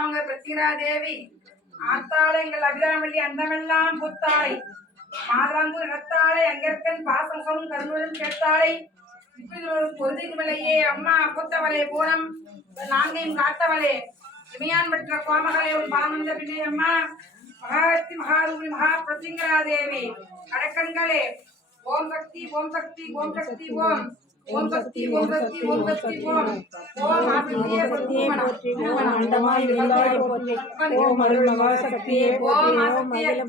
ஸ்ரீ மகாமங்க தேவி ஆத்தாளை எங்கள் அபிராமல்லி அந்தமெல்லாம் புத்தாளை. மாதளம்பு நிறத்தாளை அங்கற்கன் பாசமுகம் கருணுடன் கேட்டாளை பொருதிக்குமலையே அம்மா புத்தவளே பூனம். நாங்கையும் காத்தவளே. இமையான் பெற்ற கோமகளே உன் பரமந்த பின்னே அம்மா. மகாத்தி மகாரூபி மகா பிரத்யங்கரா தேவி கடக்கண்களே ஓம் சக்தி ஓம் சக்தி ஓம் சக்தி ஓம். ஓம் சக்தி ஓம் சக்தி ஓம் சக்தி ஓம். ஓம் போற்றி ஓம் அண்டமாய் விரிந்தாய் போற்றி ஓம் அருள் போற்றி ஓம்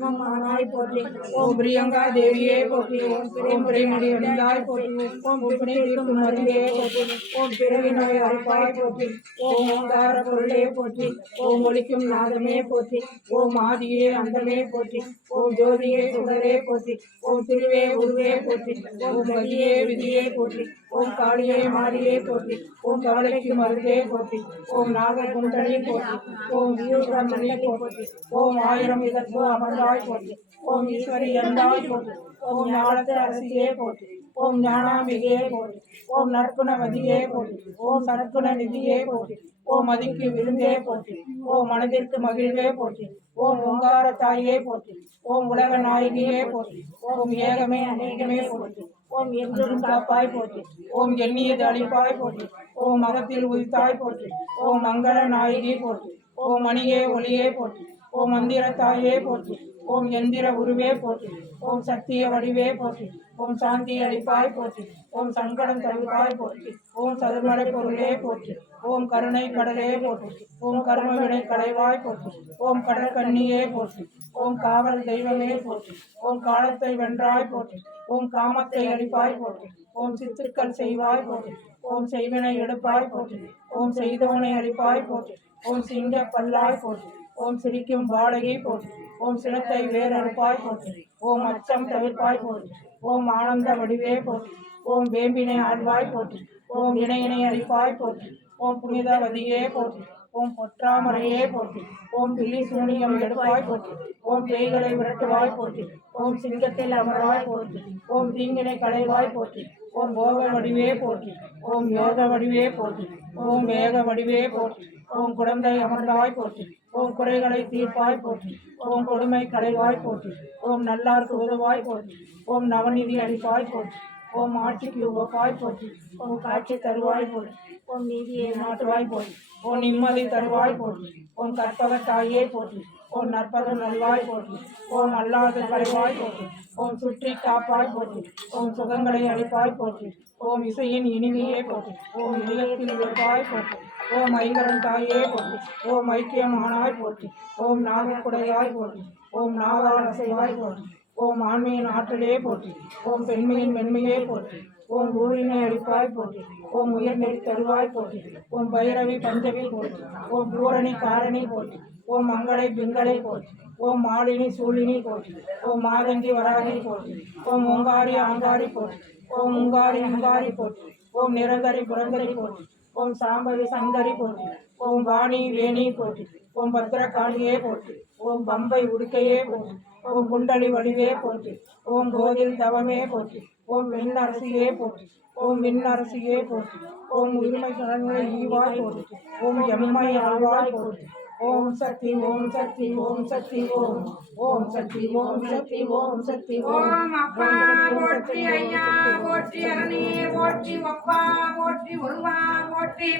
ஓம் மகனாய் போற்றி ஓம் பிரியங்கா தேவியே போற்றி ஓம் பிறைமணி அணிந்தாய் போற்றி ஓம் பிணை தீர்க்கும் மருந்தே போற்றி ஓம் பிறவி நோய் அறுப்பாய் போற்றி ஓம் ஓங்கார பொருளே போற்றி ஓம் நாதமே போற்றி ஓம் ஆதியே அந்தமே போற்றி ஓம் ஜோதியே சுடரே போற்றி ஓம் திருவே உருவே போற்றி ஓம் கதியே விதியே போற்றி ஓம் காளியே மாரியே போற்றி ஓம் கவலைக்கு மருந்தே போற்றி ஓம் நாககுண்டனி போற்றி ஓம் வீரமணி போற்றி ஓம் ஆயிரம் இதற்கு அமர்ந்தாய் போற்றி ஓம் ஈஸ்வரி எந்தாய் போற்றி ஓம் ஞானத்து அரசியே போற்றி ஓம் ஞானாம்பிகையே போற்றி ஓம் நற்குணவதியே போற்றி ஓம் சரக்குண நிதியே போற்றி ஓம் மதிக்கு விருந்தே போற்றி ஓம் மனதிற்கு மகிழ்வே போற்றி ஓம் ஓங்கார தாயே போற்றி. ஓம் உலக நாயகியே போற்றி. ஓம் ஏகமே அநேகமே போற்றி. ஓம் என்றும் காப்பாய் போற்றி. ஓம் எண்ணியது அழிப்பாய் போற்றி. ஓம் மகத்தில் உயிர்த்தாய் போற்றி. ஓம் மங்கள நாயகி போற்றி. ஓம் மணியே ஒளியே போற்றி. ஓம் மந்திர தாயே போற்றி ஓம் எந்திர உருவே போற்றி ஓம் சத்திய வடிவே போற்றி ஓம் சாந்தி அளிப்பாய் போற்றி ஓம் சங்கடம் தவிப்பாய் போற்றி ஓம் சதுர்மலை பொருளே போற்றி ஓம் கருணை கடலே போற்றி ஓம் கர்ம வினை களைவாய் போற்றி ஓம் கடல் கண்ணியே போற்றி ஓம் காவல் தெய்வமே போற்றி ஓம் காலத்தை வென்றாய் போற்றி ஓம் காமத்தை அடிப்பாய் போற்றி ஓம் சித்துக்கள் செய்வாய் போற்றி ஓம் செய்வினை எடுப்பாய் போற்றி ஓம் செய்தவனை அடிப்பாய் போற்றி ஓம் சிங்க பல்லாய் போற்றி ஓம் சிரிக்கும் பாடகை போற்றி ஓம் சினத்தை வேறறுப்பாய் போற்றி ஓம் அச்சம் தவிர்ப்பாய் போற்றி ஓம் ஆனந்த வடிவே போற்றி ஓம் வேம்பினை ஆழ்வாய் போற்றி ஓம் இணையினை அழிப்பாய் போற்றி ஓம் புனிதவதியே போற்றி ஓம் பொற்றாமரையே போற்றி ஓம் பில்லி சூனியம் எடுப்பாய் போற்றி ஓம் பேய்களை விரட்டுவாய் போற்றி ஓம் சிங்கத்தில் அமர்வாய் போற்றி ஓம் தீங்கினை களைவாய் போற்றி ஓம் போக வடிவே போற்றி ஓம் யோக வடிவே போற்றி ஓம் வேக வடிவே போற்றி ஓம் குழந்தை அமர்ந்தாய் போற்றி ஓம் குறைகளை தீர்ப்பாய் போற்றி ஓம் கொடுமை கடைவாய் போற்றி ஓம் நல்லாருக்கு உதவாய் போற்றி ஓம் நவநிதி அளிப்பாய் போற்றி ஓம் ஆட்சிக்கு உவப்பாய் போற்றி ஓம் காட்சி தருவாய் போற்றி ஓம் நீதியை நாட்டுவாய் போற்றி ஓம் நிம்மதி தருவாய் போற்றி ஓம் கற்பக தாயே போற்றி ஓம் நற்பகம் நல்வாய் போற்றி ஓம் அல்லாத கலைவாய் போற்றி ஓம் சுற்றி காப்பாய் போற்றி ஓம் சுகங்களை அளிப்பாய் போற்றி ஓம் இசையின் இனிமையே போற்றி ஓம் இதயத்தில் உழைப்பாய் போற்றி ஓம் ஐங்கரன் தாயே போற்றி ஓம் ஐக்கியம் ஆனாய் போற்றி ஓம் நாகக்குடையாய் போற்றி ஓம் நாவால் அசைவாய் போற்றி ஓம் ஆண்மையின் ஆற்றலே போற்றி ஓம் பெண்மையின் மென்மையே போற்றி ஓம் பூரினை அடிப்பாய் போற்றி ஓம் உயர்நெறி தருவாய் போற்றி ஓம் பைரவி பஞ்சவி போற்றி ஓம் பூரணி காரணி போற்றி ஓம் மங்களை பிங்களை போற்றி ஓம் மாலினி சூழினி போற்றி ஓம் மாதங்கி வராகி போற்றி ஓம் ஓங்காரி ஆங்காரி போற்றி ஓம் உங்காரி அங்காரி போற்றி ஓம் நிரந்தரி புரந்தரி போற்றி ஓம் சாம்பவி சங்கரி போற்றி. ஓம் வாணி வேணி போற்றி. ஓம் பத்திரகாளியே போற்றி. ஓம் பம்பை உடுக்கையே போற்றி. ஓம் குண்டலி வடிவே போற்றி. ஓம் கோதில் தவமே போற்றி. ஓம் வெண்ணரசியே போற்றி. ஓம் விண்ணரசியே போற்றி. ஓம் உரிமை சுடங்களை ஈவாய் போற்றி. ஓம் எம்மை ஆழ்வாய் போற்றி. ஓம் சக்தி ஓம் சக்தி ஓம் சக்தி ஓம். ஓம் சக்தி ஓம் சக்தி ஓம் சக்தி ஓம். அப்பா போற்றி ஐயா போற்றி அரணி போற்றி ஒப்பா போற்றி உருவா போற்றி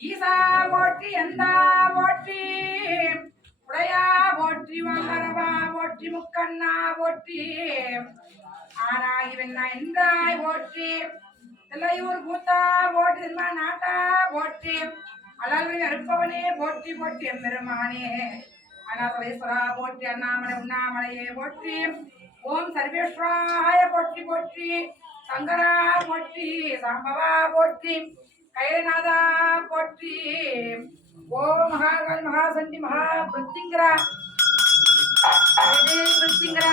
ஈசா போற்றி எந்தா போற்றி உடையா போற்றி வங்கரவா போற்றி முக்கண்ணா போற்றி ஆனாகி வெண்ணா இந்தாய் போற்றி தில்லையூர் கூத்தா போற்றி நாட்டா போற்றி அழகு அறுப்பவனே போற்றி போற்றி எம்பெருமானே. அனாசலேஸ்வரா போற்றி அண்ணாமலை உண்ணாமலையே போற்றி. ஓம் சர்வேஸ்வராய போற்றி போற்றி. சங்கரா போற்றி. சாம்பவா போற்றி. கைலநாதா போற்றி. ஓம் மகாகால் மகாசண்டி மகா பிருத்திங்கரா ஜெய பிருத்திங்கரா.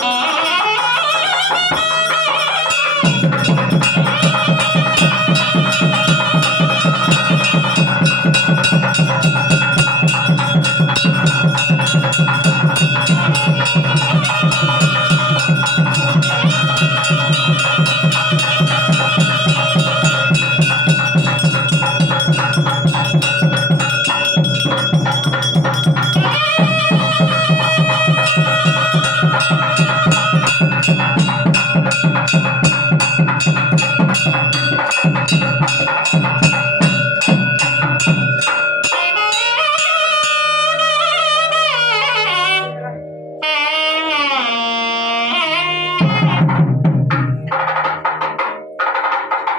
ஜெய பிருத்திங்கரா.